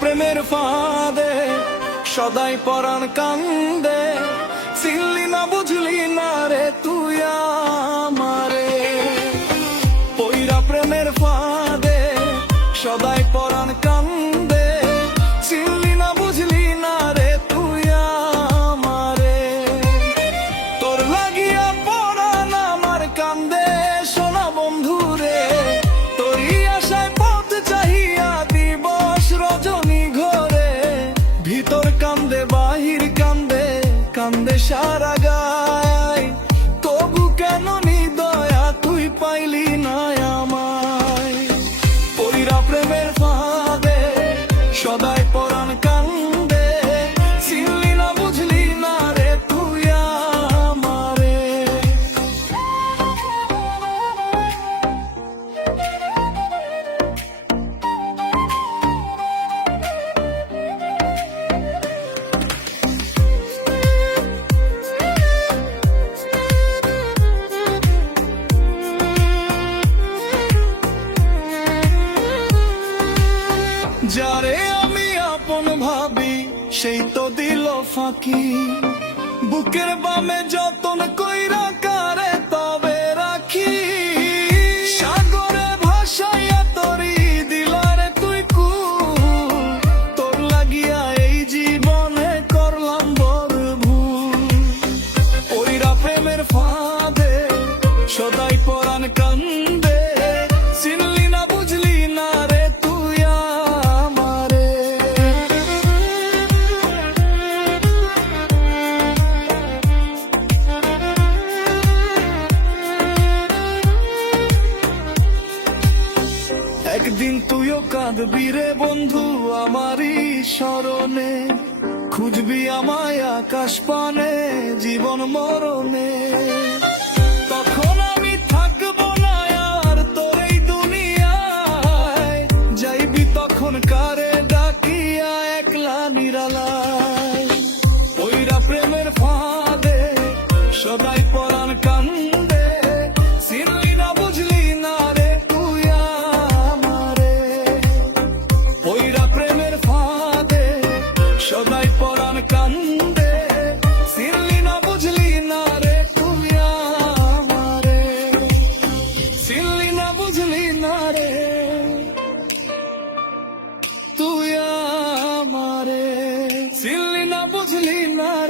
প্রেমের ফাঁদে সদাই পরাণ কান্দে, চিনলি না বুঝলি না রে তুই আমারে। পইরা প্রেমের ফাঁদে সদাই পরাণ কান্দে, চিনলি না বুঝলি না রে তুই আমারে। তোর লাগিয়া পরাণ আমার কান্দে সোনা বন্ধু রে, তোরই আশায় পথ চাহিয়া দিবস রজনী ঘরে। ভিতর কান্দে বাহির কান্দে, কান্দে সারা গায়, তবু কেন নিদয়া তুই পাইলি না আমায়। পইরা প্রেমের ফাঁদে সদাই পরাণ কান্দে, চিনলি না বুঝলি না রে তুই আমারে। যারে আমি আপন ভাবি সেই তো দিল ফাঁকি, বুকের বামে যতন কইরা কারে তবে রাখি। সাগরে ভাসাইয়া তরি দিলারে তুই কুল, তোর লাগিয়া এই জীবনে করলাম বড় ভুল। ওইরা প্রেমের ফাঁদে সদাই পরাণ কান্দে, চিনলি না বুঝলি না রে তুই আমারে। একদিন তুইও কাঁদবি রে বন্ধু আমারই স্মরণে, খুঁজবি আমায় আকাশ পানে জীবন মরণে। তখন আমি থাকবো না আর তোর এই দুনিয়ায়, যাইবি তখন কারে ডাকিয়া একলা নিরালায়। ওইরা প্রেমের ফাঁদে সদাই পরাণ কান্দে, চিনলি না বুঝলি না রে তুই আমারে। ওইরা প্রেমের ফাঁদে সদাই পরাণ কান্দে, চিনলি না বুঝলি না রে তুই আমারে। চিনলি না বুঝলি না রে তুই আমারে, চিনলি না বুঝলি না রে।